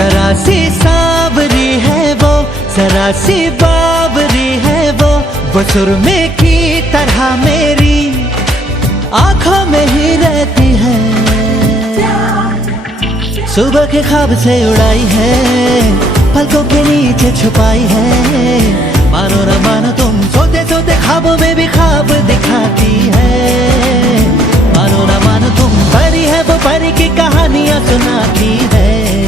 जरा सी सांवरी है वो, जरा सी बावरी है वो सुरमे की तरह मेरी आंखों में ही रहती है। सुबह के ख्वाब से उड़ाई है, पलकों के नीचे छुपाई है। मानो न मानो तुम सोते सोते ख्वाबों में भी ख्वाब दिखाती है। मानो न मानो तुम परी है वो परी की कहानियां सुनाती है।